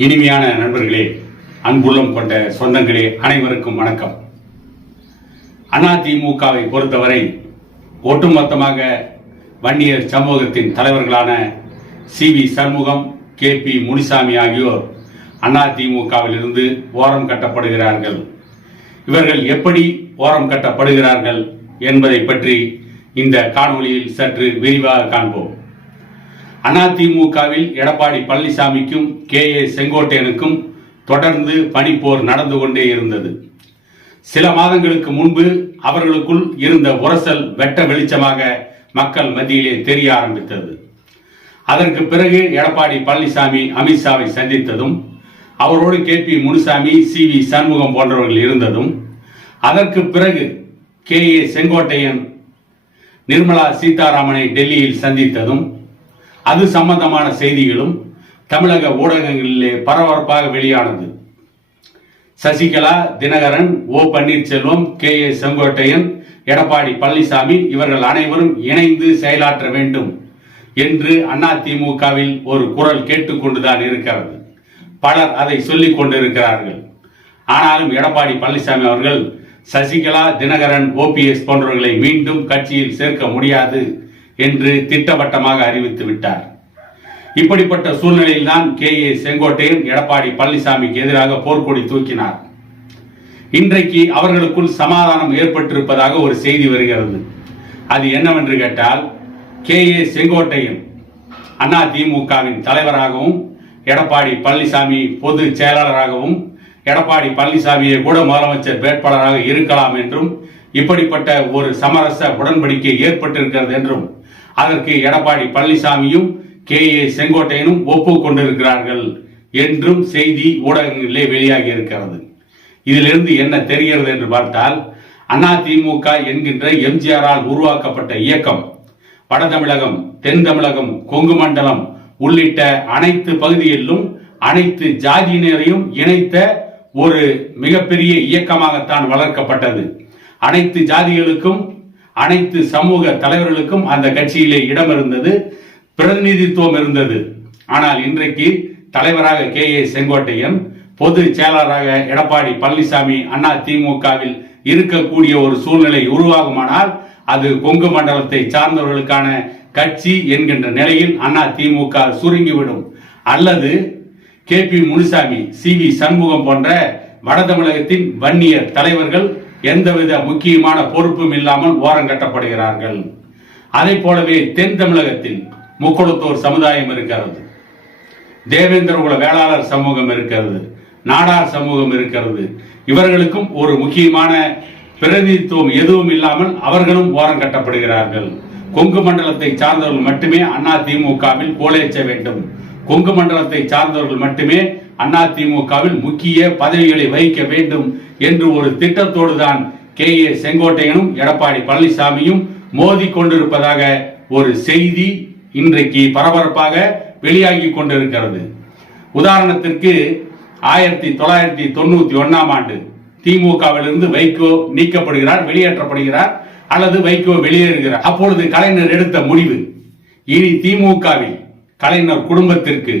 இனிமையான நண்பர்களே அன்புள்ளம் கொண்ட சொந்தங்களே அனைவருக்கும் வணக்கம். அதிமுகவை பொறுத்தவரை ஒட்டுமொத்தமாக வன்னியர் சமூகத்தின் தலைவர்களான C. V. Shanmugam K. P. Munisamy ஆகியோர் அதிமுகவில் இருந்து ஓரம் கட்டப்படுகிறார்கள். இவர்கள் எப்படி ஓரம் கட்டப்படுகிறார்கள் என்பதை பற்றி இந்த காணொளியில் சற்று விரிவாக காண்போம். அதிமுகவில் எடப்பாடி பழனிசாமிக்கும் கே ஏ செங்கோட்டையனுக்கும் தொடர்ந்து பனிப்போர் நடந்து கொண்டே இருந்தது. சில மாதங்களுக்கு முன்பு அவர்களுக்குள் இருந்த உரசல் வெட்ட வெளிச்சமாக மக்கள் மத்தியிலே தெரிய ஆரம்பித்தது. அதற்கு பிறகு எடப்பாடி பழனிசாமி அமித்ஷாவை சந்தித்ததும் அவரோடு K P Munusamy C V Shanmugam போன்றவர்கள் இருந்ததும் அதற்கு பிறகு கே ஏ செங்கோட்டையன் நிர்மலா சீதாராமனை டெல்லியில் சந்தித்ததும் அது சம்பந்தமான செய்திகளும் தமிழக ஊடகங்களிலே பரபரப்பாக வெளியானது. Sasikala Dhinakaran O Panneerselvam K A Sengottaiyan Edappadi Palaniswami இவர்கள் அனைவரும் இணைந்து செயலாற்ற வேண்டும் என்று அதிமுகவில் ஒரு குரல் கேட்டுக்கொண்டுதான் இருக்கிறது. பலர் அதை சொல்லிக் கொண்டிருக்கிறார்கள். ஆனாலும் எடப்பாடி பழனிசாமி அவர்கள் சசிகலா தினகரன் ஓபிஎஸ் போன்றவர்களை மீண்டும் கட்சியில் சேர்க்க முடியாது என்று திட்டவட்டமாக அறிவித்து விட்டார். இப்படிப்பட்ட சூழ்நிலையில்தான் கே ஏ செங்கோட்டையன் எடப்பாடி பழனிசாமிக்கு எதிராக போர்க்கொடி தூக்கினார். இன்றைக்கு அவர்களுக்குள் சமாதானம் ஏற்பட்டிருப்பதாக ஒரு செய்தி வருகிறது. அது என்னவென்று கேட்டால் கே ஏ செங்கோட்டையன் அண்ணா திமுகவின் தலைவராகவும் எடப்பாடி பழனிசாமி பொது செயலாளராகவும் எடப்பாடி பழனிசாமியை கூட முதலமைச்சர் வேட்பாளராக இருக்கலாம் என்றும் இப்படிப்பட்ட ஒரு சமரச உடன்படிக்கை ஏற்பட்டிருக்கிறது என்றும் அதற்கு எடப்பாடி பழனிசாமியும் கே. ஏ. செங்கோட்டையனும் ஒப்புக்கொண்டிருக்கிறார்கள் என்றும் செய்தி ஊடகங்களிலே வெளியாகி இருக்கிறது இதிலிருந்து என்ன தெரிகிறது என்று பார்த்தால் அதிமுக என்கின்ற எம்ஜிஆரால் உருவாக்கப்பட்ட இயக்கம் வட தமிழகம் தென் தமிழகம் கொங்கு மண்டலம் உள்ளிட்ட அனைத்து பகுதிகளிலும் அனைத்து ஜாதியினரையும் இணைத்த ஒரு மிகப்பெரிய இயக்கமாகத்தான் வளர்க்கப்பட்டது. அனைத்து ஜாதிகளுக்கும் அனைத்து சமூக தலைவர்களுக்கும் அந்த கட்சியிலே இடம் இருந்தது பிரதிநிதித்துவம் இருந்தது. ஆனால் இன்றைக்கு தலைவராக கே. ஏ. செங்கோட்டையன் பொது செயலாளராக எடப்பாடி பழனிசாமி அண்ணா திமுகவில் இருக்கக்கூடிய ஒரு சூழ்நிலை உருவாகுமானால் அது கொங்கு மண்டலத்தை சார்ந்தவர்களுக்கான கட்சி என்கின்ற நிலையில் அண்ணா திமுக சுருங்கிவிடும். அல்லது K. P. Munusamy C. V. Shanmugam போன்ற வட தமிழகத்தின் வன்னியர் தலைவர்கள் எந்தவித முக்கியமான பொறுப்பும் இல்லாமல் ஓரங்கட்டப்படுகிறார்கள் அதை போலவே தென் தமிழகத்தில் முக்குளத்தோர் சமுதாயம் இருக்கிறது. தேவேந்திர குல வேளாளர் சமூகம் இருக்கிறது. நாடார் சமூகம் இருக்கிறது. இவர்களுக்கும் ஒரு முக்கியமான பிரதிநிதித்துவம் எதுவும் இல்லாமல் அவர்களும் ஓரம் கட்டப்படுகிறார்கள். கொங்கு மண்டலத்தை சார்ந்தவர்கள் மட்டுமே அண்ணா திமுகவில் கோலேச்ச வேண்டும். கொங்கு மண்டலத்தை சார்ந்தவர்கள் மட்டுமே அண்ணா திமுகவில் முக்கிய பதவிகளை வகிக்க வேண்டும் என்று ஒரு திட்டத்தோடு தான் கே ஏ செங்கோட்டையனும் எடப்பாடி பழனிசாமியும் மோதி கொண்டிருப்பதாக ஒரு செய்தி இன்றைக்கு பரபரப்பாக வெளியாகி கொண்டிருக்கிறது. உதாரணத்திற்கு ஆயிரத்தி தொள்ளாயிரத்தி தொண்ணூத்தி ஒன்னாம் ஆண்டு திமுகவிலிருந்து வைகோ நீக்கப்படுகிறார் வெளியேற்றப்படுகிறார் அல்லது வைகோ வெளியேறுகிறார். அப்பொழுது கலைஞர் எடுத்த முடிவு இனி திமுகவில் கலைஞர் குடும்பத்திற்கு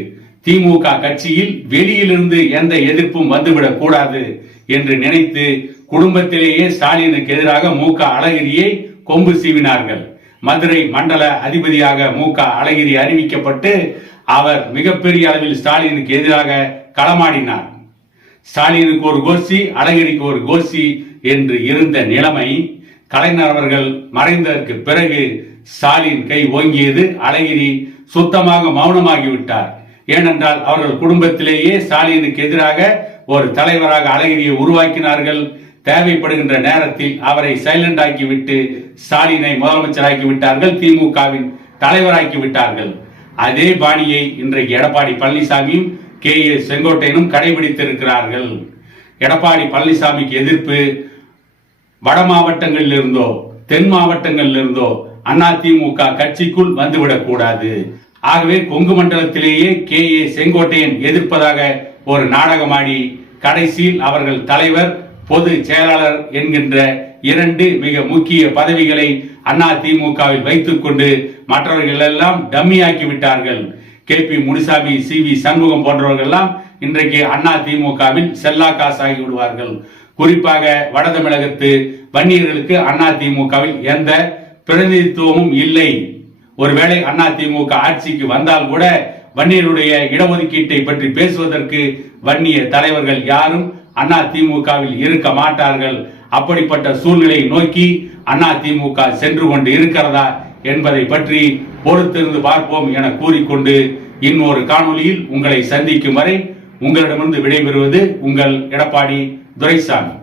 திமுக கட்சியில் வெளியிலிருந்து எந்த எதிர்ப்பும் வந்துவிடக் கூடாது என்று நினைத்து குடும்பத்திலேயே ஸ்டாலினுக்கு எதிராக மு க அழகிரியை கொம்பு சீவினார்கள். மதுரை மண்டல அதிபதியாக மு க அழகிரி அறிவிக்கப்பட்டு அவர் மிகப்பெரிய அளவில் ஸ்டாலினுக்கு எதிராக களமாடினார். ஸ்டாலினுக்கு ஒரு கோஷ்டி அழகிரிக்கு ஒரு கோஷ்டி என்று இருந்த நிலைமை கலைஞர் அவர்கள் மறைந்ததற்கு பிறகு ஸ்டாலின் கை ஓங்கியது அழகிரி சுத்தமாக மௌனமாகிவிட்டார். ஏனென்றால் அவர்கள் குடும்பத்திலேயே ஸ்டாலினுக்கு எதிராக ஒரு தலைவராக அழகிரியை உருவாக்கினார்கள். தேவைப்படுகின்ற நேரத்தில் அவரை சைலண்ட் ஆக்கிவிட்டு ஸ்டாலினை முதலமைச்சராக்கி விட்டார்கள். திமுகவின் தலைவராக்கி விட்டார்கள். அதே பாணியை இன்றைக்கு எடப்பாடி பழனிசாமியும் கே ஏ செங்கோட்டையனும் கடைபிடித்திருக்கிறார்கள். எடப்பாடி பழனிசாமிக்கு எதிர்ப்பு வட மாவட்டங்களில் இருந்தோ தென் மாவட்டங்களில் இருந்தோ அதிமுக கட்சிக்குள் வந்துவிடக் கூடாது ஆகவே கொங்கு மண்டலத்திலேயே கே. ஏ. செங்கோட்டையன் எதிர்ப்பதாக ஒரு நாடகமாடி கடைசியில் அவர்கள் தலைவர் பொது செயலாளர் என்கின்ற இரண்டு மிக முக்கிய பதவிகளை அண்ணா திமுகவில் வைத்துக் கொண்டு மற்றவர்கள் எல்லாம் டம்மியாக்கி விட்டார்கள். K. P. Munusamy C. V. Shanmugam போன்றவர்கள் எல்லாம் இன்றைக்கு அண்ணா திமுகவில் செல்லா காசாகி விடுவார்கள். குறிப்பாக வட தமிழகத்து வன்னியர்களுக்கு அண்ணா திமுகவில் எந்த பிரதிநிதித்துவமும் இல்லை. ஒருவேளை அண்ணா திமுக ஆட்சிக்கு வந்தால் கூட வன்னியருடைய இடஒதுக்கீட்டை பற்றி பேசுவதற்கு வன்னிய தலைவர்கள் யாரும் அண்ணா திமுகவில் இருக்க மாட்டார்கள். அப்படிப்பட்ட சூழ்நிலையை நோக்கி அண்ணா திமுக சென்று கொண்டு இருக்கிறதா என்பதை பற்றி பொறுத்திருந்து பார்ப்போம் என கூறிக்கொண்டு இன்னொரு காணொளியில் உங்களை சந்திக்கும் வரை உங்களிடமிருந்து விடைபெறுவது உங்கள் எடப்பாடி துரைசாமி.